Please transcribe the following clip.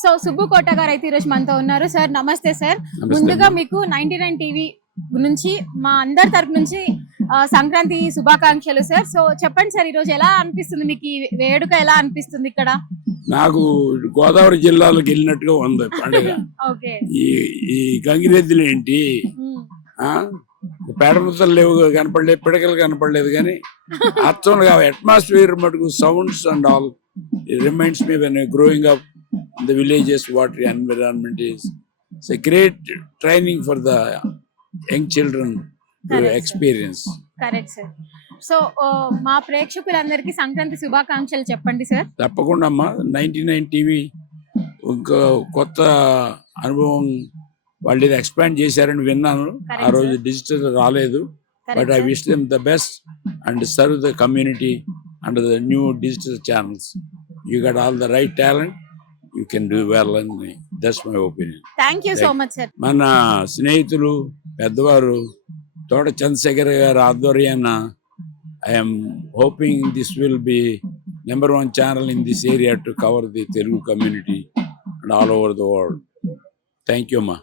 So Subbu కోట గారు అయితే ఈరోజు మనతో ఉన్నారు. సార్ నమస్తే సార్. నమస్తే ముందుగా అమ్మా. మీకు 99 టీవీ నుంచి మా అందరి తరపు నుంచి సంక్రాంతి శుభాకాంక్షలు సార్. సో చెప్పండి సార్, ఈరోజు ఎలా అనిపిస్తుంది మీకు? ఈ వేడుక ఎలా అనిపిస్తుంది ఇక్కడ? నాకు గోదావరి జిల్లాలోకి వెళ్ళినట్టుగా ఉంది పండుగ. ఓకే. ఈ ఈ గంగిరెద్దులు ఏంటి, ఆ పేడ ముద్దలు లేవు, కనపడలేదు, పిడకలు కనపడలేదు, కానీ అచ్చంగా అట్మాస్ఫియర్ మటుకు sounds and all reminds me when growing up in the villages what the environment is. It's a great training for the young children to Correct, experience. Correct sir. So మా ప్రేక్షకులందరికీ సంక్రాంతి శుభాకాంక్షలు చెప్పండి సార్. తప్పకుండా అమ్మా. 99 TV ఇంకా కొత్త అనుభవం వాళ్ళు ఇది ఎక్స్పాండ్ చేశారని విన్నాను. ఆ రోజు డిజిటల్ రాలేదు, but I wish them the best and serve the community and the new digital channels. You got all the right talent, you can do well అని that's my opinion. Thank you so much sir. మన స్నేహితులు పెద్దవారు తోట చంద్రశేఖర్ గారి ఆధ్వర్యాన I'm hoping this will be #1 channel in this area to cover the Telugu community and all over the world. Thank you అమ్మా.